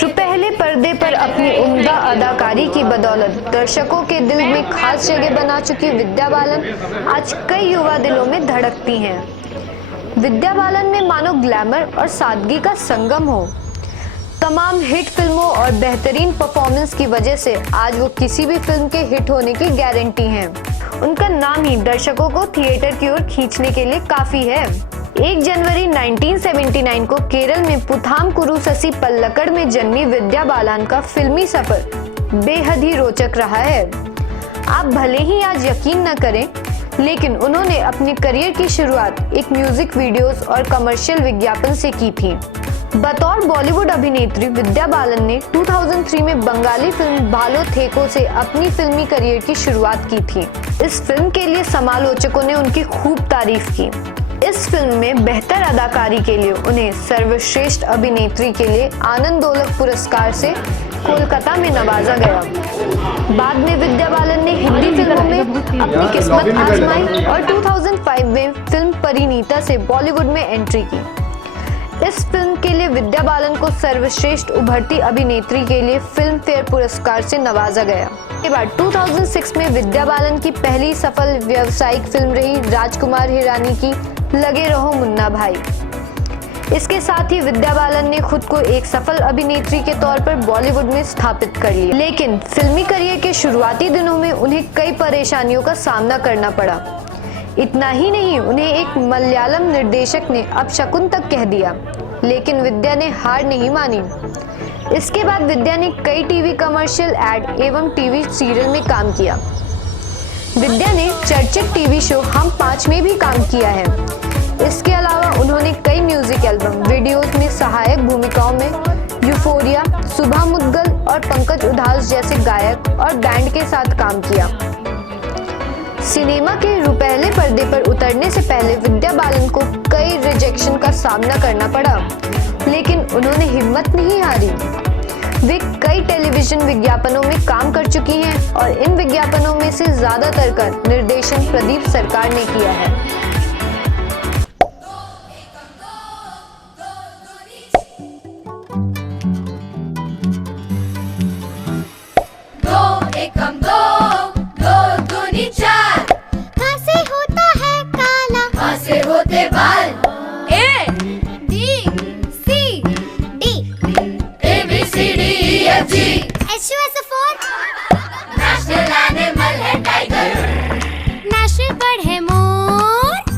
जो पहले पर्दे पर अपनी उम्दा अदाकारी की बदौलत दर्शकों के दिल में खास जगह बना चुकी विद्या बालन आज कई युवा दिलों में धड़कती हैं। विद्या बालन में मानो ग्लैमर और सादगी का संगम हो। तमाम हिट फिल्मों और बेहतरीन परफॉर्मेंस की वजह से आज वो किसी भी फिल्म के हिट होने की गारंटी हैं। उनका नाम ही दर्शकों को थिएटर की ओर खींचने के लिए काफी है। 1 जनवरी 1979 को केरल में पुथामकुरु ससी पल्लकड़ में जन्मी विद्या बालन का फिल्मी सफर बेहद ही रोचक रहा है। आप भले ही आज यकीन न करें, लेकिन उन्होंने अपने करियर की शुरुआत एक म्यूजिक वीडियोस और कमर्शियल विज्ञापन से की थी। बतौर बॉलीवुड अभिनेत्री विद्या बालन ने 2003 में बंगाली फिल्म भालो थेको से अपनी फिल्मी करियर की शुरुआत की थी। इस फिल्म के लिए समालोचकों ने उनकी खूब तारीफ की। इस फिल्म में बेहतर अदाकारी के लिए उन्हें सर्वश्रेष्ठ अभिनेत्री के लिए आनंदोलक पुरस्कार से कोलकाता में नवाजा गया। बाद में विद्या बालन ने हिंदी फिल्मों में अपनी किस्मत आजमाई और 2005 में फिल्म परिणीता से बॉलीवुड में एंट्री की। इस फिल्म के लिए विद्या बालन को सर्वश्रेष्ठ उभरती अभिनेत्री के लिए फिल्म फेयर पुरस्कार से नवाजा गया। के बाद 2006 में विद्या बालन की पहली सफल व्यावसायिक फिल्म रही राजकुमार हिरानी की लगे रहो मुन्ना भाई। इसके साथ ही विद्या बालन ने खुद को एक सफल अभिनेत्री के तौर पर बॉलीवुड में स्थापित कर लिया। लेकिन फिल्मी करियर के शुरुआती दिनों में उन्हें कई परेशानियों का सामना करना पड़ा। इतना ही नहीं, उन्हें एक मलयालम निर्देशक ने अपशकुन तक कह दिया, लेकिन विद्या ने हार नहीं मानी। इसके बाद विद्या ने कई टीवी कमर्शियल एड एवं टीवी सीरियल में काम किया। विद्या ने चर्चित टीवी शो हम 5 में भी काम किया है। इसके अलावा उन्होंने कई म्यूजिक एल्बम वीडियोस में सहायक भूमिकाओं में यूफोरिया, सुभा मुद्गल और पंकज उधास जैसे गायक और बैंड के साथ काम किया। सिनेमा के रुपहले पर्दे पर उतरने से पहले विद्या बालन को कई रिजेक्शन का सामना करना पड़ा, लेकिन उन्होंने हिम्मत नहीं हारी। वे कई टेलीविजन विज्ञापनों में काम कर चुकी हैं और इन विज्ञापनों में से ज्यादातर का निर्देशन प्रदीप सरकार ने किया है।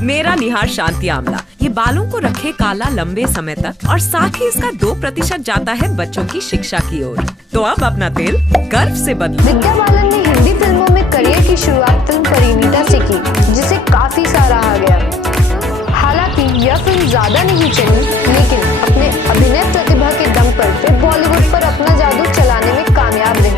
मेरा निहार शांति आमला ये बालों को रखे काला लंबे समय तक और साथ ही इसका 2% जाता है बच्चों की शिक्षा की ओर। तो अब अपना तेल गर्व से बदलो। विद्या बालन ने हिंदी फिल्मों में करियर की शुरुआत फिल्म परिणीता से की, जिसे काफी सराहा गया। हालांकि यह फिल्म ज्यादा नहीं चली, लेकिन अपने अभिनय प्रतिभा के दम पर वे बॉलीवुड पर अपना जादू चलाने में कामयाब रही।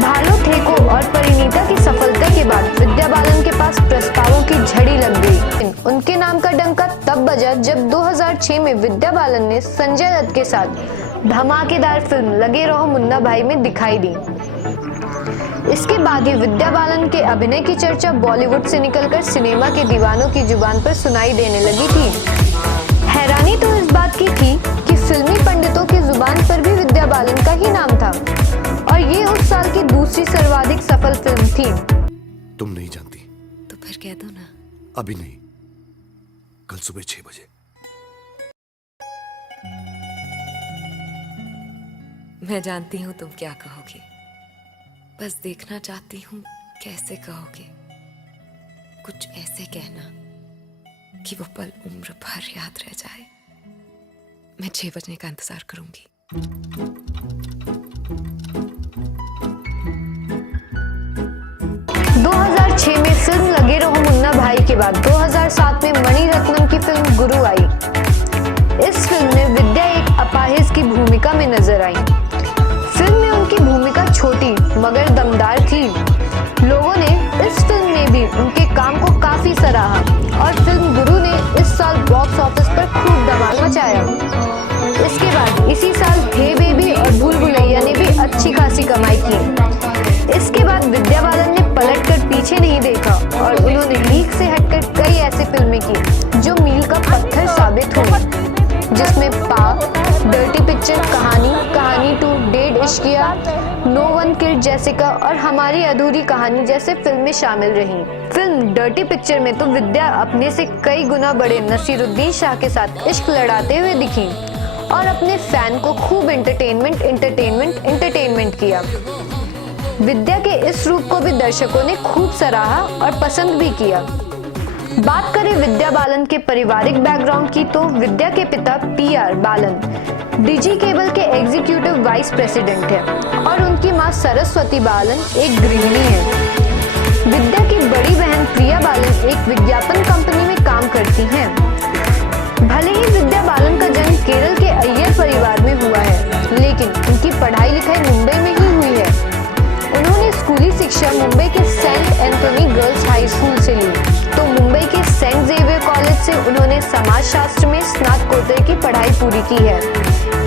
भालो थेको और परिणीता की सफलता के बाद विद्या बालन के पास प्रस्तावों की झड़ी लग गई। उनके नाम का डंका तब बजा जब 2006 में विद्या बालन ने संजय दत्त के साथ धमाकेदार फिल्म लगे रहो मुन्ना भाई में दिखाई दी। इसके बाद ही विद्या बालन के अभिनय की चर्चा बॉलीवुड से निकलकर सिनेमा के दीवानों की जुबान पर सुनाई देने लगी थी। हैरानी तो इस बात की थी कि फिल्मी पंडितों की जुबान पर भी विद्या बालन का ही नाम था और ये उस साल की दूसरी सर्वाधिक सफल फिल्म थी। तुम नहीं जानती तो फिर कह दो ना। अभी नहीं, कल सुबह 6 बजे। मैं जानती हूँ तुम क्या कहोगे, बस देखना चाहती हूँ कैसे कहोगे। कुछ ऐसे कहना कि वो पल उम्र भर याद रह जाए। मैं 6 बजने का इंतजार करूंगी। 2006 में फिल्म लगे रहो मुन्ना भाई के बाद 2007 में मणिरत्नम की फिल्म गुरु आई। इस फिल्म में विद्या एक अपाहिज की भूमिका में नजर आई। मगर दमदार थी। लोगों ने इस फिल्म में भी उनके काम को काफी सराहा और फिल्म गुरु ने इस साल बॉक्स ऑफिस पर खूब धमाल मचाया। इसके बाद इसी साल हे बेबी और भूल भुलैया ने भी अच्छी खासी कमाई की। इसके बाद विद्या बालन ने पलटकर पीछे नहीं देखा और उन्होंने लीक से हटकर कई ऐसी फिल्में की जो मील का पत्थर साबित हुई, जिसमें पा, डर्टी पिक्चर, कहानी 2, डेड इश्किया, नो वन किड जैसिका और हमारी अधूरी कहानी जैसे फिल्में शामिल रहीं। फिल्म डर्टी पिक्चर में तो विद्या अपने से कई गुना बड़े नसीरुद्दीन शाह के साथ इश्क लड़ाते हुए दिखी और अपने फैन को खूब एंटरटेनमेंट किया। विद्या के इस रूप को भी दर्शकों ने खूब सराहा और पसंद भी किया। बात करें विद्या बालन के पारिवारिक बैकग्राउंड की तो विद्या के पिता PR बालन डिजी केबल के एग्जीक्यूटिव वाइस प्रेसिडेंट है और उनकी मां सरस्वती बालन एक गृहिणी है। विद्या की बड़ी बहन प्रिया बालन एक विज्ञापन कंपनी में काम करती हैं। भले ही विद्या बालन का जन्म केरल के अय्यर परिवार में हुआ है, लेकिन उनकी पढ़ाई लिखाई मुंबई में ही हुई है। उन्होंने स्कूली शिक्षा मुंबई के Saint Anthony Girls High School से ली, तो मुंबई के सेंट जेवियर कॉलेज से उन्होंने समाजशास्त्र में स्नातकोत्तर की पढ़ाई पूरी की है।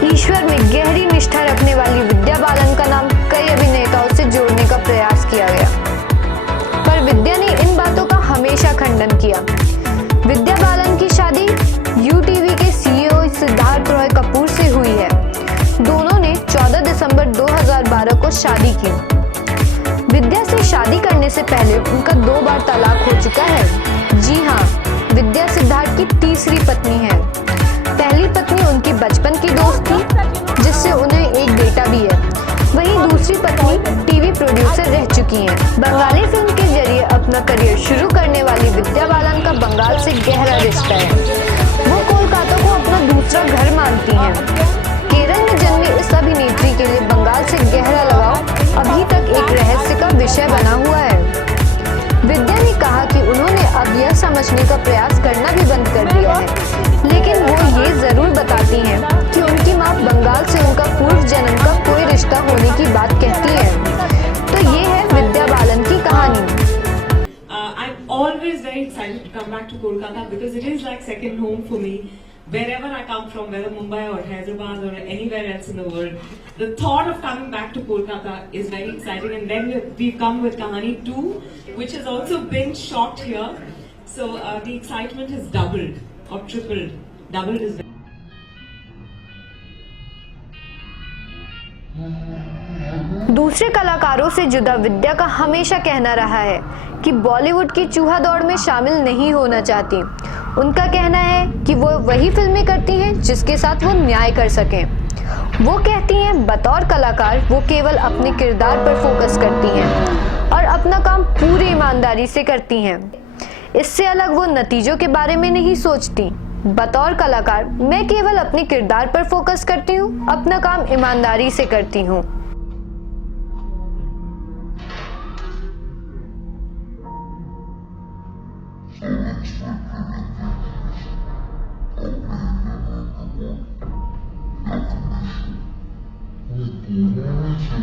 ईश्वर में गहरी निष्ठा रखने वाली विद्या बालन का नाम कई अभिनेताओं से जोड़ने का प्रयास किया गया, पर विद्या ने इन बातों का हमेशा खंडन किया। विद्या बालन की शादी UTV के CEO सिद्धार्थ रॉय कपूर से हुई है। दोनों ने 14 दिसंबर 2012 को शादी की। विद्या से शादी करने से पहले उनका 2 बार तलाक हो चुका है। जी हाँ, विद्या सिद्धार्थ की तीसरी पत्नी है। पहली पत्नी उनकी बचपन की दोस्त थी, जिससे उन्हें एक बेटा भी है। वहीं दूसरी पत्नी TV प्रोड्यूसर रह चुकी हैं। बंगाली फिल्म के जरिए अपना करियर शुरू करने वाली विद्या बालन का बंगाल से गहरा रिश्ता है। वो कोलकाता को अपना दूसरा घर मानती हैं। केरल में जन्मी इस अभिनेत्री के लिए बंगाल से गहरा लगाव अभी तक एक रहस्य का विषय बना हुआ है। विद्या ने कहा कि उन्होंने अब यह समझने का प्रयास करना भी बंद कर दिया है, लेकिन वो ये जरूर बताती हैं कि उनकी मां बंगाल से उनका पूर्व जन्म का कोई रिश्ता होने की बात कहती है। तो ये है विद्या बालन की कहानी। I'm always very excited to come back to Kolkata because it is like second home for me. Wherever I come from, whether Mumbai or Hyderabad or anywhere else in the world, the thought of coming back to Kolkata is very exciting. And then we've come with Kahani 2, which has also been shot here. So the excitement has doubled or tripled. Doubled is दूसरे कलाकारों से जुदा विद्या का हमेशा कहना रहा है कि बॉलीवुड की चूहा दौड़ में शामिल नहीं होना चाहती। उनका कहना है कि वो वही फिल्में करती हैं जिसके साथ वो न्याय कर सकें। वो कहती हैं बतौर कलाकार वो केवल अपने किरदार पर फोकस करती हैं और अपना काम पूरी ईमानदारी से करती हैं। इससे अलग वो नतीजों के बारे में नहीं सोचती। बतौर कलाकार मैं केवल अपने किरदार पर फोकस करती हूँ, अपना काम ईमानदारी से करती हूँ।